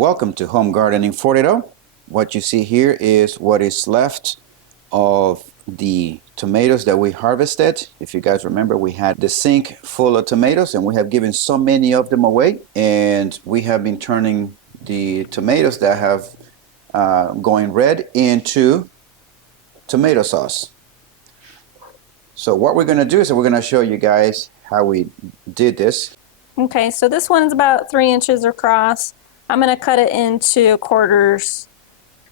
Welcome to Home Gardening Florida. What you see here is what is left of the tomatoes that we harvested. If you guys remember, we had the sink full of tomatoes and we have given so many of them away. And we have been turning the tomatoes that have going red into tomato sauce. So what we're going to do is we're going to show you guys how we did this. Okay, so this one's about 3 inches across. I'm going to cut it into quarters.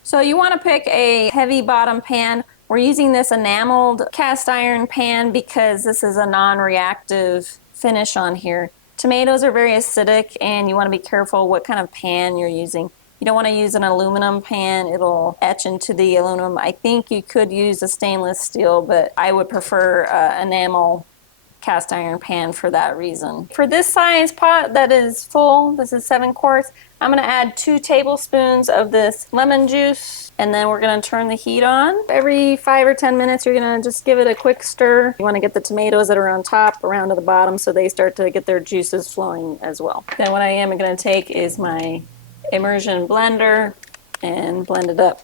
So you want to pick a heavy bottom pan. We're using this enameled cast iron pan because this is a non-reactive finish on here. Tomatoes are very acidic and you want to be careful what kind of pan you're using. You don't want to use an aluminum pan, it'll etch into the aluminum. I think you could use a stainless steel, but I would prefer enamel cast iron pan for that reason. For this size pot that is full, this is 7 quarts, I'm going to add 2 tablespoons of this lemon juice, and then we're going to turn the heat on. Every 5 or 10 minutes you're going to just give it a quick stir. You want to get the tomatoes that are on top around to the bottom so they start to get their juices flowing as well. Then what I am going to take is my immersion blender and blend it up.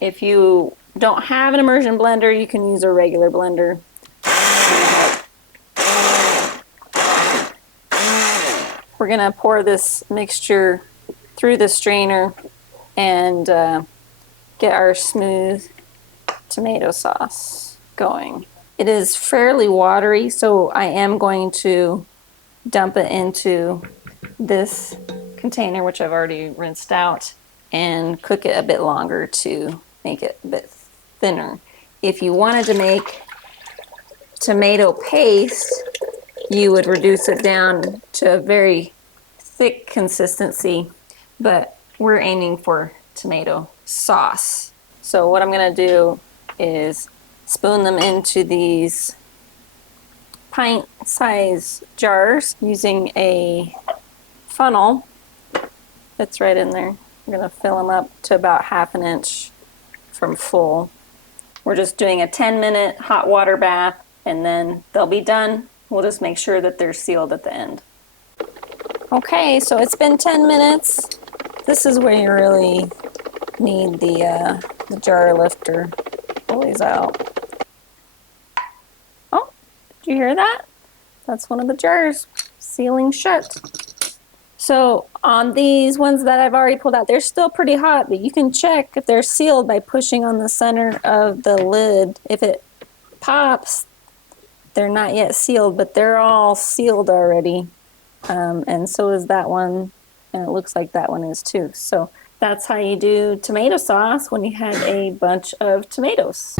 If you don't have an immersion blender, you can use a regular blender. We're going to pour this mixture through the strainer and get our smooth tomato sauce going. It is fairly watery, so I am going to dump it into this container, which I've already rinsed out, and cook it a bit longer to make it a bit thinner. If you wanted to make tomato paste, you would reduce it down to a very thick consistency, but we're aiming for tomato sauce. So what I'm going to do is spoon them into these pint-size jars using a funnel that's right in there. I'm going to fill them up to about 1/2 inch from full. We're just doing a 10-minute hot water bath and then they'll be done. We'll just make sure that they're sealed at the end. Okay, so it's been 10 minutes. This is where you really need the jar lifter. Pull these out. Oh, did you hear that? That's one of the jars sealing shut. So on these ones that I've already pulled out, they're still pretty hot, but you can check if they're sealed by pushing on the center of the lid. If it pops, they're not yet sealed, but they're all sealed already. And so is that one, and it looks like that one is too. So that's how you do tomato sauce when you have a bunch of tomatoes.